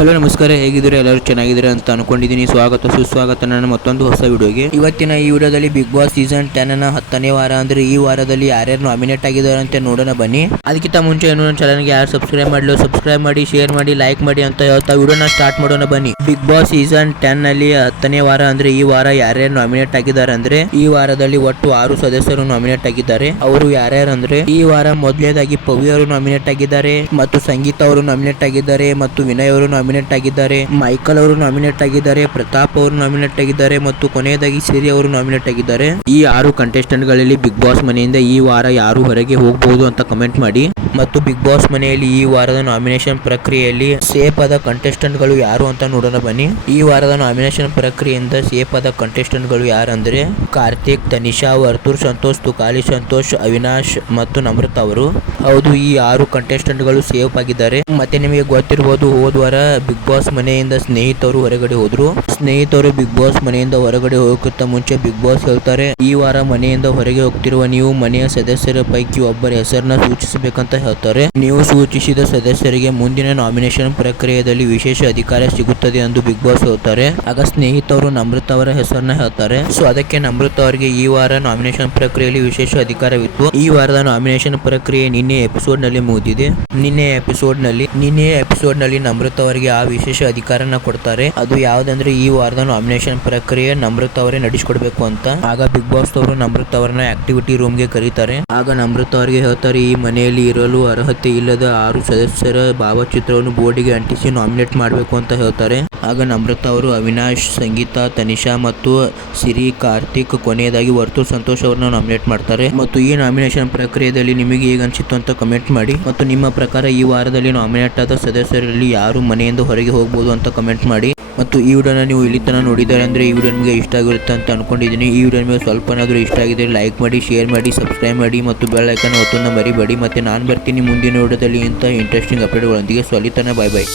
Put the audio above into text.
Hello ನಮಸ್ಕಾರ, ಹೇಗಿದ್ದೀರಾ? ಎಲ್ಲರೂ ಚೆನ್ನಾಗಿದ್ದೀರಾ ಅಂತ ಅನ್ಕೊಂಡಿದ್ದೀನಿ. ಸ್ವಾಗತ ಸುಸ್ವಾಗತ ನನ್ನ ಮತ್ತೊಂದು ಹೊಸ ವಿಡಿಯೋಗೆ. ಇವತ್ತಿನ ಈ ವಿಡಿಯೋದಲ್ಲಿ ಬಿಗ್ ಬಾಸ್ ಸೀಸನ್ 10 ನ 10ನೇ ವಾರ ಅಂದ್ರೆ ಈ ವಾರದಲ್ಲಿ ಯಾರ್ಯಾರು ನಾಮಿನೇಟ್ ಆಗಿದ್ದಾರೆ ಅಂತ ನೋಡೋಣ ಬನ್ನಿ. ಅದಕ್ಕಿಂತ ಮುಂಚೆ ನನ್ನ ಚಾನಲ್ಗೆ ಯಾರು ಸಬ್ಸ್ಕ್ರೈಬ್ ಮಾಡಿ, ಶೇರ್ ಮಾಡಿ, ಲೈಕ್ ಮಾಡಿ ಅಂತ ಹೇಳ್ತಾ ವಿಡಿಯೋನ ಸ್ಟಾರ್ಟ್ ಮಾಡೋಣ ಬನ್ನಿ. ಬಿಗ್ ಬಾಸ್ ಸೀಸನ್ 10 ನಲ್ಲಿ 10ನೇ ವಾರ ಅಂದ್ರೆ ಈ ವಾರ ಯಾರ್ಯಾರು ನಾಮಿನೇಟ್ ಆಗಿದ್ದಾರೆ ಅಂದ್ರೆ ಈ ವಾರದಲ್ಲಿ ಒಟ್ಟು 6 ಸದಸ್ಯರು ನಾಮಿನೇಟ್ ಆಗಿದ್ದಾರೆ. ಅವರು ಯಾರ್ಯಾರು ಅಂದ್ರೆ ಈ ವಾರ ಮೊದಲನೇದಾಗಿ ಪವಿ ಅವರು ನಾಮಿನೇಟ್ ಆಗಿದ್ದಾರೆ, ಮತ್ತು ಸಂಗೀತ ಅವರು ನಾಮಿನೇಟ್ ಆಗಿದ್ದಾರೆ, ಮತ್ತು ವಿನಯ್ ಅವರು ನಾಮಿನೇಟ್ ಆಗಿದ್ದಾರೆ, ಮೈಕಲ್ ಅವರು ನಾಮಿನೇಟ್ ಆಗಿದ್ದಾರೆ, ಪ್ರತಾಪ್ ಅವರು ನಾಮಿನೇಟ್ ಆಗಿದ್ದಾರೆ, ಮತ್ತು ಕೊನೆಯದಾಗಿ ಸಿರಿ ಅವರು ನಾಮಿನೇಟ್ ಆಗಿದ್ದಾರೆ. ಈ 6 ಕಂಟೆಸ್ಟೆಂಟ್ ಗಳಲ್ಲಿ ಬಿಗ್ ಬಾಸ್ ಮನೆಯಿಂದ ಈ ವಾರ ಯಾರು ಹೊರಗೆ ಹೋಗಬಹುದು ಅಂತ ಕಮೆಂಟ್ ಮಾಡಿ. ಮತ್ತು ಬಿಗ್ ಬಾಸ್ ಮನೆಯಲ್ಲಿ ಈ ವಾರದ ನಾಮಿನೇಷನ್ ಪ್ರಕ್ರಿಯೆಯಲ್ಲಿ ಸೇಫ್ ಆದ ಕಂಟೆಸ್ಟೆಂಟ್ ಗಳು ಯಾರು ಅಂತ ನೋಡೋಣ ಬನ್ನಿ. ಈ ವಾರದ ನಾಮಿನೇಷನ್ ಪ್ರಕ್ರಿಯೆಯಿಂದ ಸೇಫ್ ಆದ ಕಂಟೆಸ್ಟೆಂಟ್ ಗಳು ಯಾರಂದ್ರೆ ಕಾರ್ತಿಕ್, ತನಿಷಾ, ವರ್ತೂರ್ ಸಂತೋಷ್, ತುಕಾಲಿ ಸಂತೋಷ್, ಅವಿನಾಶ್ ಮತ್ತು ನಮ್ರತ ಅವರು. ಹೌದು, ಈ 6 ಕಂಟೆಸ್ಟೆಂಟ್ ಗಳು ಸೇಫ್ ಆಗಿದ್ದಾರೆ. ಮತ್ತೆ ನಿಮಗೆ ಗೊತ್ತಿರಬಹುದು, ಹೋದ ವಾರ ಬಿಗ್ ಬಾಸ್ ಮನೆಯಿಂದ ಸ್ನೇಹಿತರು ಹೊರಗಡೆ ಹೋದ್ರು. ಸ್ನೇಹಿತರು ಬಿಗ್ ಬಾಸ್ ಮನೆಯಿಂದ ಹೊರಗಡೆ ಹೋಗಕ್ಕಿಂತ ಮುಂಚೆ ಬಿಗ್ ಬಾಸ್ ಹೇಳ್ತಾರೆ, ಈ ವಾರ ಮನೆಯಿಂದ ಹೊರಗೆ ಹೋಗ್ತಿರುವ ನೀವು ಮನೆಯ ಸದಸ್ಯರ ಪೈಕಿ ಒಬ್ಬರ ಹೆಸರನ್ನ ಸೂಚಿಸಬೇಕಂತ ಹೇಳ್ತಾರೆ. ನೀವು ಸೂಚಿಸಿದ ಸದಸ್ಯರಿಗೆ ಮುಂದಿನ ನಾಮಿನೇಷನ್ ಪ್ರಕ್ರಿಯೆಯಲ್ಲಿ ವಿಶೇಷ ಅಧಿಕಾರ ಸಿಗುತ್ತದೆ ಎಂದು ಬಿಗ್ ಬಾಸ್ ಹೇಳ್ತಾರೆ. ಆಗ ಸ್ನೇಹಿತರು ನಮ್ರತ ಅವರ ಹೆಸರನ್ನ ಹೇಳ್ತಾರೆ. ಸೊ ಅದಕ್ಕೆ ನಮ್ರತ ಅವರಿಗೆ ಈ ವಾರ ನಾಮಿನೇಷನ್ ಪ್ರಕ್ರಿಯೆಯಲ್ಲಿ ವಿಶೇಷ ಅಧಿಕಾರವಿತ್ತು. ಈ ವಾರದ ನಾಮಿನೇಷನ್ ಪ್ರಕ್ರಿಯೆ ನಿನ್ನೆ ಎಪಿಸೋಡ್ ನಲ್ಲಿ ಮುಗಿದಿದೆ. ನಿನ್ನೆ ಎಪಿಸೋಡ್ ನಲ್ಲಿ ನಮ್ರತ ಅವರಿಗೆ ಆ ವಿಶೇಷ ಅಧಿಕಾರನ ಕೊಡ್ತಾರೆ. ಅದು ಯಾವ್ದಂದ್ರೆ ಈ ವಾರದ ನಾಮಿನೇಷನ್ ಪ್ರಕ್ರಿಯೆ ನಮ್ರತ ಅವರೇ ನಡೆಸಿಕೊಡ್ಬೇಕು ಅಂತ. ಆಗ ಬಿಗ್ ಬಾಸ್ ಅವರು ನಮ್ರತ ಅವರನ್ನ ಆಕ್ಟಿವಿಟಿ ರೂಮ್ ಗೆ ಕರೀತಾರೆ. ಆಗ ನಮ್ರತ ಅವರಿಗೆ ಹೇಳ್ತಾರೆ, ಈ ಮನೆಯಲ್ಲಿ ಇರಲು ಅರ್ಹತೆ ಇಲ್ಲದ 6 ಸದಸ್ಯರ ಭಾವಚಿತ್ರವನ್ನು ಬೋರ್ಡಿಗೆ ಅಂಟಿಸಿ ನಾಮಿನೇಟ್ ಮಾಡಬೇಕು ಅಂತ ಹೇಳ್ತಾರೆ. ಆಗ ನಮ್ರತ ಅವರು ಅವಿನಾಶ್, ಸಂಗೀತ, ತನಿಷಾ ಮತ್ತು ಸಿರಿ, ಕಾರ್ತಿಕ್, ಕೊನೆಯದಾಗಿ ವರ್ತೂರ್ ಸಂತೋಷ್ ಅವರನ್ನ ನಾಮಿನೇಟ್ ಮಾಡ್ತಾರೆ. ಮತ್ತು ಈ ನಾಮಿನೇಷನ್ ಪ್ರಕ್ರಿಯೆಯಲ್ಲಿ ನಿಮಗೆ ಹೇಗೆ ಅನಿಸಿತ್ತು ಅಂತ ಕಮೆಂಟ್ ಮಾಡಿ. ಮತ್ತು ನಿಮ್ಮ ಪ್ರಕಾರ ಈ ವಾರದಲ್ಲಿ ನಾಮಿನೇಟ್ ಆದ ಸದಸ್ಯರಲ್ಲಿ ಯಾರು ಮನೆಯಿಂದ ಹೊರಗೆ ಹೋಗಬಹುದು ಅಂತ ಕಮೆಂಟ್ ಮಾಡಿ. ಮತ್ತು ಈ ವಿಡಿಯೋನ ನೀವು ಇಲ್ಲಿ ತನಕ ನೋಡಿದ್ದಾರೆ ಅಂದ್ರೆ ಈ ವಿಡಿಯೋ ನಿಮಗೆ ಇಷ್ಟ ಆಗಿರುತ್ತೆ ಅಂತ ಅನ್ಕೊಂಡಿದ್ದೀನಿ. ಈ ವಿಡಿಯೋ ನಿಮಗೆ ಸ್ವಲ್ಪನಾದರೂ ಇಷ್ಟ ಆಗಿದೆ ಲೈಕ್ ಮಾಡಿ, ಶೇರ್ ಮಾಡಿ, ಸಬ್ಸ್ಕ್ರೈಬ್ ಮಾಡಿ ಮತ್ತು ಬೆಲ್ ಐಕಾನ್ ಒತ್ತೋದನ್ನ ಮರಿಬೇಡಿ. ಮತ್ತೆ ನಾನು ಬರ್ತೀನಿ ಮುಂದಿನ ವಿಡಿಯೋದಲ್ಲಿ ಇಂಥ ಇಂಟ್ರೆಸ್ಟಿಂಗ್ ಅಪ್ಡೇಟ್ಗಳೊಂದಿಗೆ. ಸೊ ಅಲ್ಲಿ ತನಕ ಬಾಯ್ ಬಾಯ್.